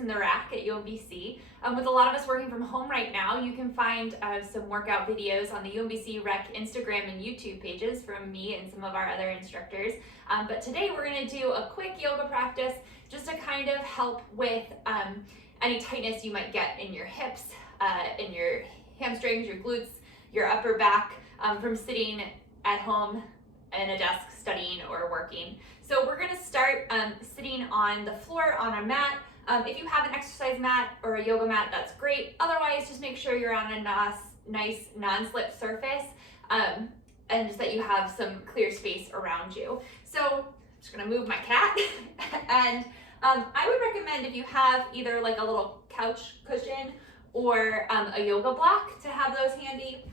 in the rack at UMBC. With a lot of us working from home right now, you can find some workout videos on the UMBC Rec Instagram and YouTube pages from me and some of our other instructors. But today we're going to do a quick yoga practice just to kind of help with any tightness you might get in your hips, in your hamstrings, your glutes, your upper back from sitting at home in a desk studying or working. So we're going to start sitting on the floor on a mat. If you have an exercise mat or a yoga mat, that's great. Otherwise, just make sure you're on a nice non-slip surface and just that you have some clear space around you. So I'm just going to move my cat and I would recommend if you have either like a little couch cushion or a yoga block to have those handy.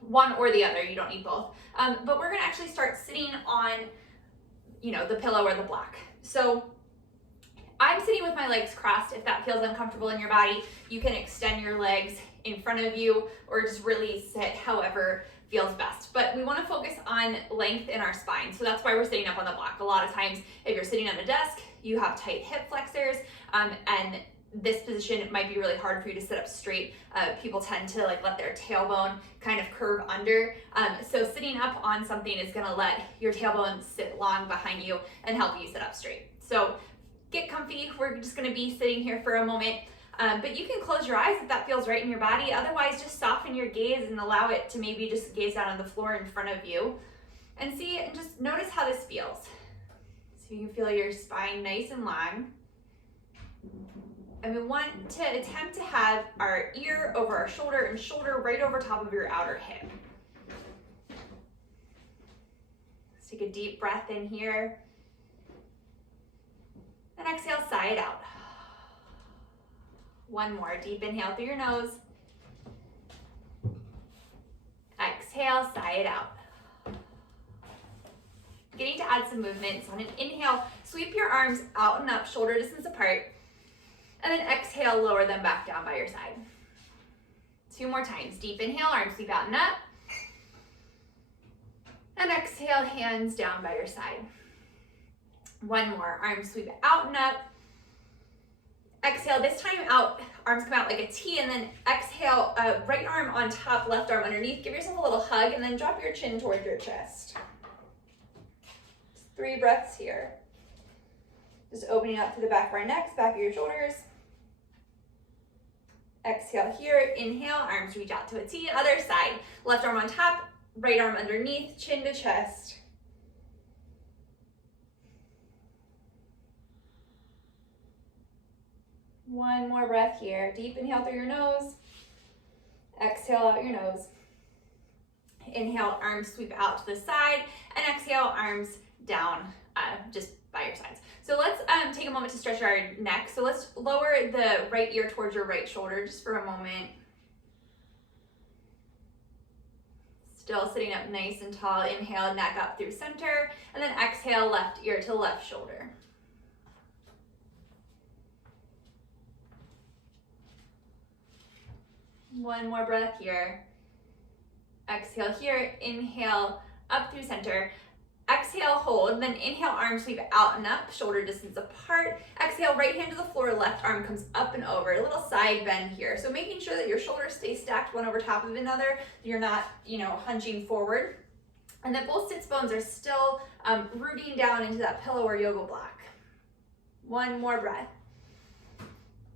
One or the other, you don't need both. But we're gonna actually start sitting on, the pillow or the block. So I'm sitting with my legs crossed. If that feels uncomfortable in your body, you can extend your legs in front of you or just really sit however feels best. But we wanna focus on length in our spine. So that's why we're sitting up on the block. A lot of times, if you're sitting at a desk, you have tight hip flexors, and this position might be really hard for you to sit up straight. People tend to let their tailbone kind of curve under. So sitting up on something is gonna let your tailbone sit long behind you and help you sit up straight. So get comfy. We're just gonna be sitting here for a moment. But you can close your eyes if that feels right in your body. Otherwise, just soften your gaze and allow it to maybe just gaze down on the floor in front of you and see and just notice how this feels. So you can feel your spine nice and long. And we want to attempt to have our ear over our shoulder and shoulder right over top of your outer hip. Let's take a deep breath in here. And exhale, sigh it out. One more, deep inhale through your nose. Exhale, sigh it out. Getting to add some movement. So on an inhale, sweep your arms out and up, shoulder distance apart. And then exhale, lower them back down by your side. 2 more times. Deep inhale, arms sweep out and up. And exhale, hands down by your side. 1 more. Arms sweep out and up. Exhale, this time out, arms come out like a T, and then exhale, right arm on top, left arm underneath. Give yourself a little hug, and then drop your chin towards your chest. 3 breaths here. Just opening up to the back of our necks, back of your shoulders. Exhale here, inhale, arms reach out to a T, other side. Left arm on top, right arm underneath, chin to chest. One more breath here. Deep inhale through your nose. Exhale out your nose. Inhale, arms sweep out to the side, and exhale, arms down just by your sides. So let's take a moment to stretch our neck. So let's lower the right ear towards your right shoulder just for a moment. Still sitting up nice and tall. Inhale, neck up through center, and then exhale, left ear to left shoulder. One more breath here. Exhale here, inhale, up through center. Exhale, hold, then inhale, arms sweep out and up, shoulder distance apart. Exhale, right hand to the floor, left arm comes up and over, a little side bend here. So making sure that your shoulders stay stacked one over top of another, you're not, hunching forward. And that both sits bones are still rooting down into that pillow or yoga block. 1 more breath.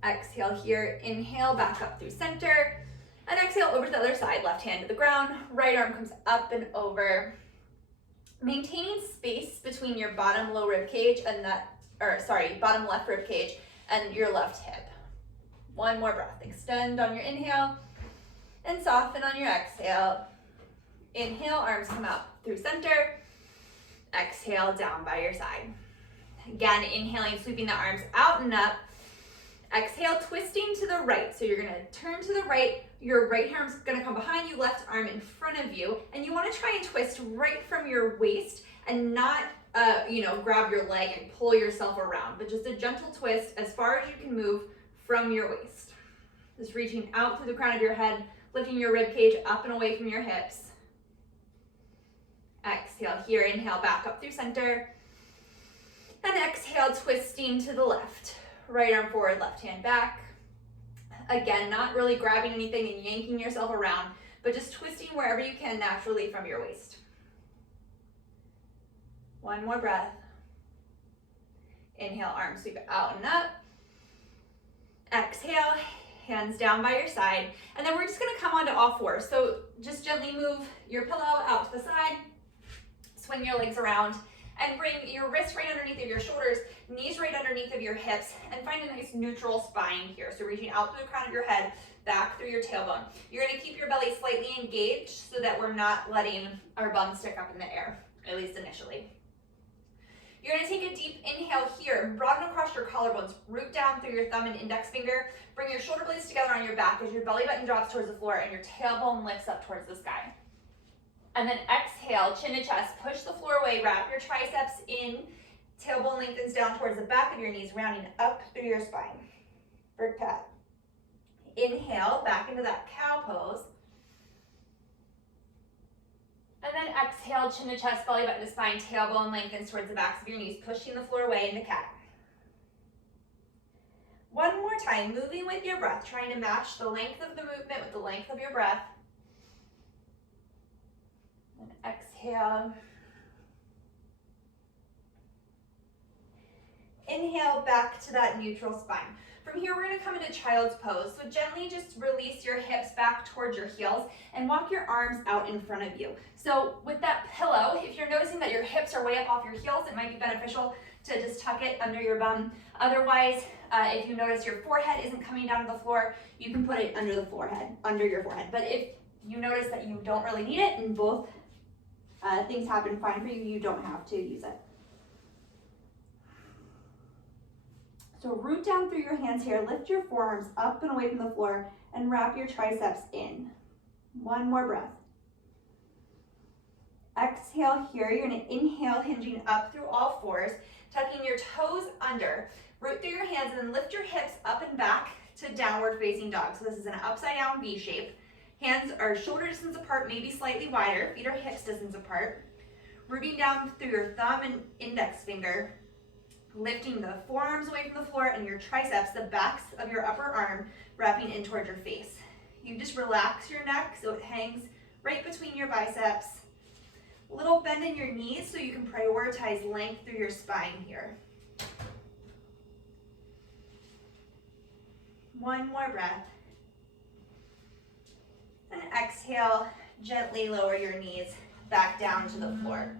Exhale here, inhale, back up through center. And exhale over to the other side, left hand to the ground, right arm comes up and over. Maintaining space between your bottom low rib cage and bottom left rib cage and your left hip. 1 more breath. Extend on your inhale and soften on your exhale. Inhale, arms come out through center. Exhale, down by your side. Again, inhaling, sweeping the arms out and up. Exhale, twisting to the right. So you're gonna turn to the right, your right arm's gonna come behind you, left arm in front of you, and you wanna try and twist right from your waist and not, grab your leg and pull yourself around, but just a gentle twist as far as you can move from your waist. Just reaching out through the crown of your head, lifting your rib cage up and away from your hips. Exhale here, inhale back up through center. And exhale, twisting to the left. right arm forward, left hand back. Again, not really grabbing anything and yanking yourself around, but just twisting wherever you can naturally from your waist. One more breath. Inhale, arms sweep out and up. Exhale, hands down by your side. And then we're just gonna come onto all fours. So just gently move your pillow out to the side, swing your legs around, and bring your wrists right underneath of your shoulders, knees right underneath of your hips, and find a nice neutral spine here. So reaching out through the crown of your head, back through your tailbone. You're gonna keep your belly slightly engaged so that we're not letting our bum stick up in the air, at least initially. You're gonna take a deep inhale here, broaden across your collarbones, root down through your thumb and index finger, bring your shoulder blades together on your back as your belly button drops towards the floor and your tailbone lifts up towards the sky. And then exhale, chin to chest, push the floor away, wrap your triceps in, tailbone lengthens down towards the back of your knees, rounding up through your spine. Bird cat. Inhale, back into that cow pose. And then exhale, chin to chest, belly button to spine, tailbone lengthens towards the backs of your knees, pushing the floor away into cat. One more time, moving with your breath, trying to match the length of the movement with the length of your breath. And exhale. Inhale, back to that neutral spine. From here, we're gonna come into child's pose. So gently just release your hips back towards your heels and walk your arms out in front of you. So with that pillow, if you're noticing that your hips are way up off your heels, it might be beneficial to just tuck it under your bum. Otherwise, if you notice your forehead isn't coming down to the floor, you can put it under the forehead, under your forehead. But if you notice that you don't really need it and both things happen fine for you, you don't have to use it. So root down through your hands here, lift your forearms up and away from the floor, and wrap your triceps in. One more breath. Exhale here, you're gonna inhale, hinging up through all fours, tucking your toes under. Root through your hands and then lift your hips up and back to downward facing dog. So this is an upside down V shape. Hands are shoulder distance apart, maybe slightly wider. Feet are hips distance apart. Rooting down through your thumb and index finger, lifting the forearms away from the floor and your triceps, the backs of your upper arm, wrapping in towards your face. You just relax your neck so it hangs right between your biceps. A little bend in your knees so you can prioritize length through your spine here. One more breath. And exhale, gently lower your knees back down to the floor.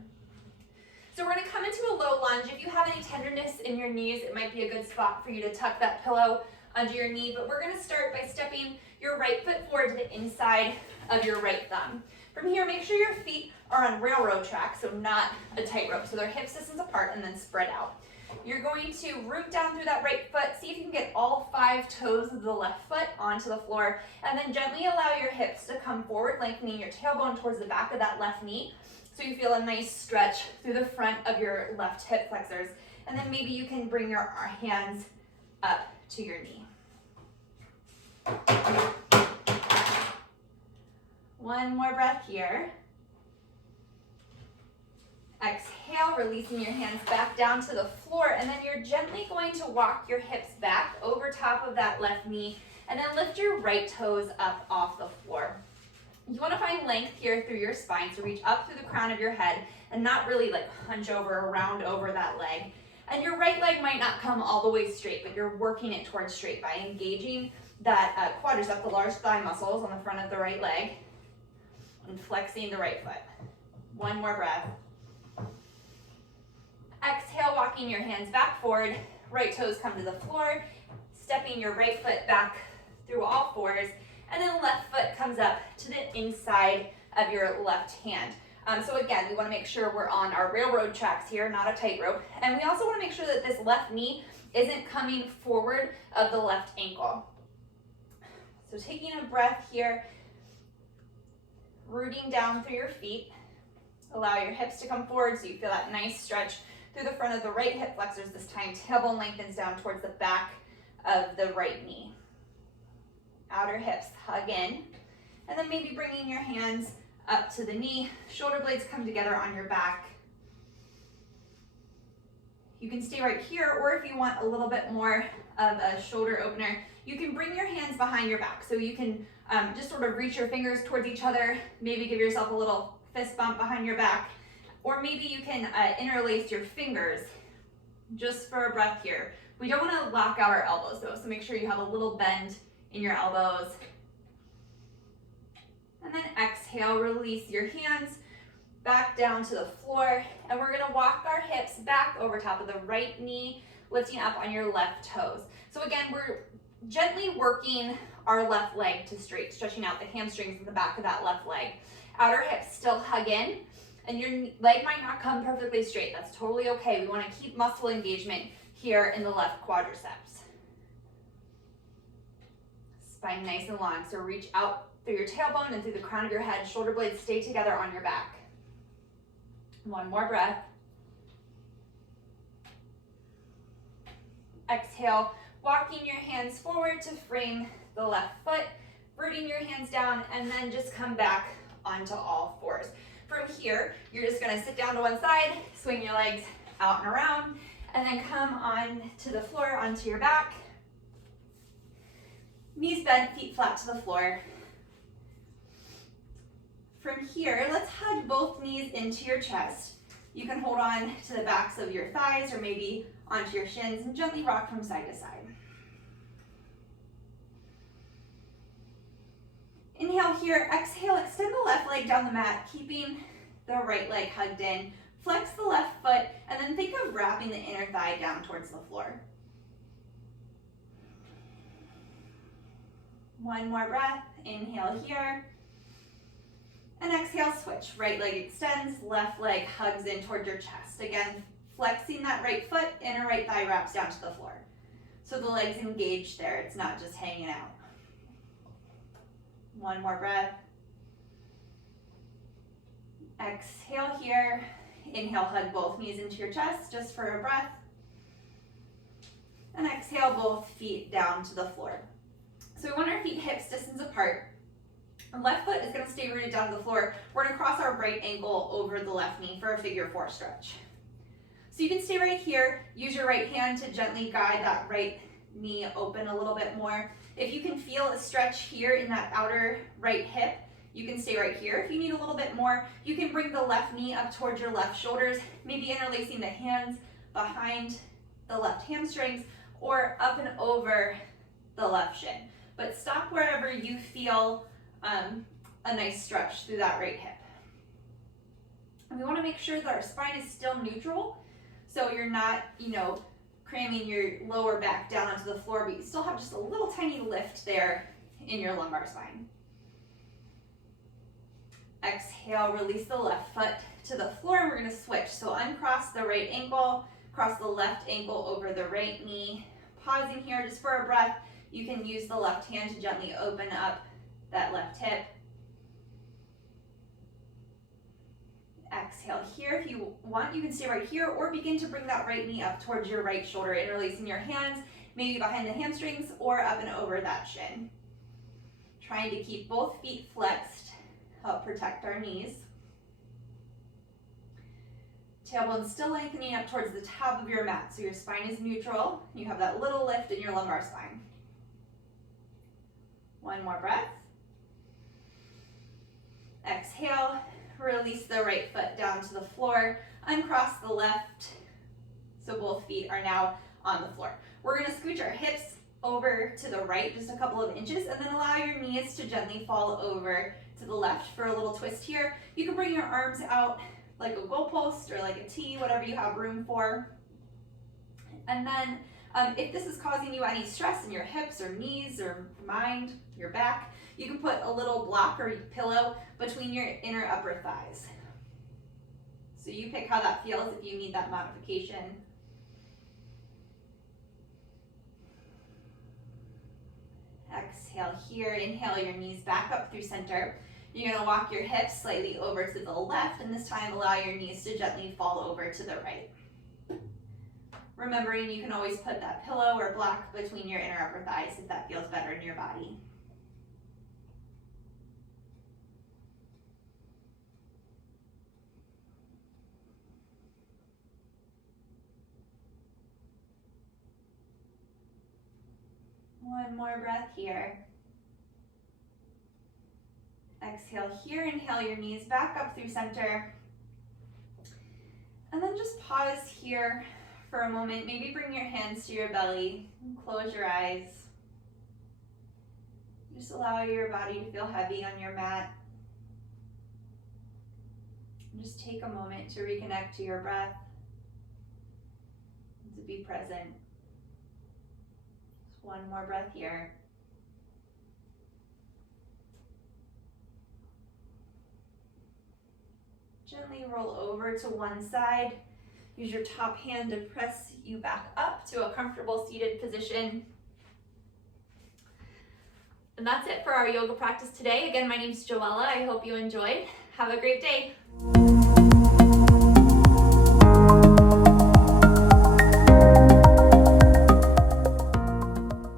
So we're gonna come into a low lunge. If you have any tenderness in your knees, it might be a good spot for you to tuck that pillow under your knee, but we're gonna start by stepping your right foot forward to the inside of your right thumb. From here, make sure your feet are on railroad tracks, so not a tightrope. So they're hips distance apart and then spread out. You're going to root down through that right foot, see if you can get all 5 toes of the left foot onto the floor, and then gently allow your hips to come forward, lengthening your tailbone towards the back of that left knee. So you feel a nice stretch through the front of your left hip flexors. And then maybe you can bring your hands up to your knee. One more breath here. Exhale, releasing your hands back down to the floor. And then you're gently going to walk your hips back over top of that left knee. And then lift your right toes up off the floor. You want to find length here through your spine, so reach up through the crown of your head and not really like hunch over or round over that leg. And your right leg might not come all the way straight, but you're working it towards straight by engaging that quadricep, the large thigh muscles on the front of the right leg, and flexing the right foot. One more breath. Exhale, walking your hands back forward, right toes come to the floor, stepping your right foot back through all fours, and then left foot comes up to the inside of your left hand. So again, we want to make sure we're on our railroad tracks here, not a tightrope. And we also want to make sure that this left knee isn't coming forward of the left ankle. So taking a breath here, rooting down through your feet. Allow your hips to come forward so you feel that nice stretch through the front of the right hip flexors this time. Tailbone lengthens down towards the back of the right knee. Outer hips hug in, and then maybe bringing your hands up to the knee. Shoulder blades come together on your back. you can stay right here, or if you want a little bit more of a shoulder opener, you can bring your hands behind your back. So you can just sort of reach your fingers towards each other, maybe give yourself a little fist bump behind your back, or maybe you can interlace your fingers just for a breath here. We don't want to lock out our elbows though, so make sure you have a little bend in your elbows. And then exhale, release your hands back down to the floor, and we're gonna walk our hips back over top of the right knee, lifting up on your left toes. So again, we're gently working our left leg to straight, stretching out the hamstrings in the back of that left leg. Outer hips still hug in, and your leg might not come perfectly straight. That's totally okay. We wanna keep muscle engagement here in the left quadriceps. Spine nice and long, so reach out through your tailbone and through the crown of your head. Shoulder blades stay together on your back. One more breath. Exhale, walking your hands forward to frame the left foot, rooting your hands down, and then just come back onto all fours. From here, you're just gonna sit down to one side, swing your legs out and around, and then come on to the floor, onto your back. Knees bent, feet flat to the floor. From here, let's hug both knees into your chest. You can hold on to the backs of your thighs or maybe onto your shins and gently rock from side to side. Inhale here, exhale, extend the left leg down the mat, keeping the right leg hugged in. Flex the left foot, and then think of wrapping the inner thigh down towards the floor. One more breath, inhale here. And exhale, switch. Right leg extends, left leg hugs in toward your chest. Again, flexing that right foot, inner right thigh wraps down to the floor. So the leg's engaged there, it's not just hanging out. One more breath. Exhale here. Inhale, hug both knees into your chest just for a breath. And exhale, both feet down to the floor. So we want our feet hips distance apart. Our left foot is going to stay rooted down to the floor. We're going to cross our right ankle over the left knee for a figure four stretch. So you can stay right here. Use your right hand to gently guide that right knee open a little bit more. If you can feel a stretch here in that outer right hip, you can stay right here. If you need a little bit more, you can bring the left knee up towards your left shoulders, maybe interlacing the hands behind the left hamstrings or up and over the left shin. But stop wherever you feel a nice stretch through that right hip. And we want to make sure that our spine is still neutral, so you're not, cramming your lower back down onto the floor, but you still have just a little tiny lift there in your lumbar spine. Exhale, release the left foot to the floor, and we're going to switch. So uncross the right ankle, cross the left ankle over the right knee. Pausing here just for a breath. You can use the left hand to gently open up that left hip. Exhale here. If you want, you can stay right here or begin to bring that right knee up towards your right shoulder, interlacing your hands, maybe behind the hamstrings or up and over that shin. Trying to keep both feet flexed, help protect our knees. Tailbone still lengthening up towards the top of your mat, so your spine is neutral. You have that little lift in your lumbar spine. One more breath. Exhale, release the right foot down to the floor, uncross the left, so both feet are now on the floor. We're gonna scooch our hips over to the right just a couple of inches, and then allow your knees to gently fall over to the left for a little twist here. You can bring your arms out like a goalpost or like a T, whatever you have room for. And then if this is causing you any stress in your hips or knees or mind, your back, you can put a little block or pillow between your inner upper thighs. So you pick how that feels if you need that modification. Exhale here, inhale your knees back up through center. You're gonna walk your hips slightly over to the left, and this time allow your knees to gently fall over to the right. Remembering you can always put that pillow or block between your inner upper thighs if that feels better in your body. One more breath here. Exhale here, inhale your knees back up through center. And then just pause here for a moment. Maybe bring your hands to your belly and close your eyes. Just allow your body to feel heavy on your mat. And just take a moment to reconnect to your breath, and to be present. Just one more breath here. Gently roll over to one side. Use your top hand to press you back up to a comfortable seated position. And that's it for our yoga practice today. Again, my name is Joella. I hope you enjoyed. Have a great day.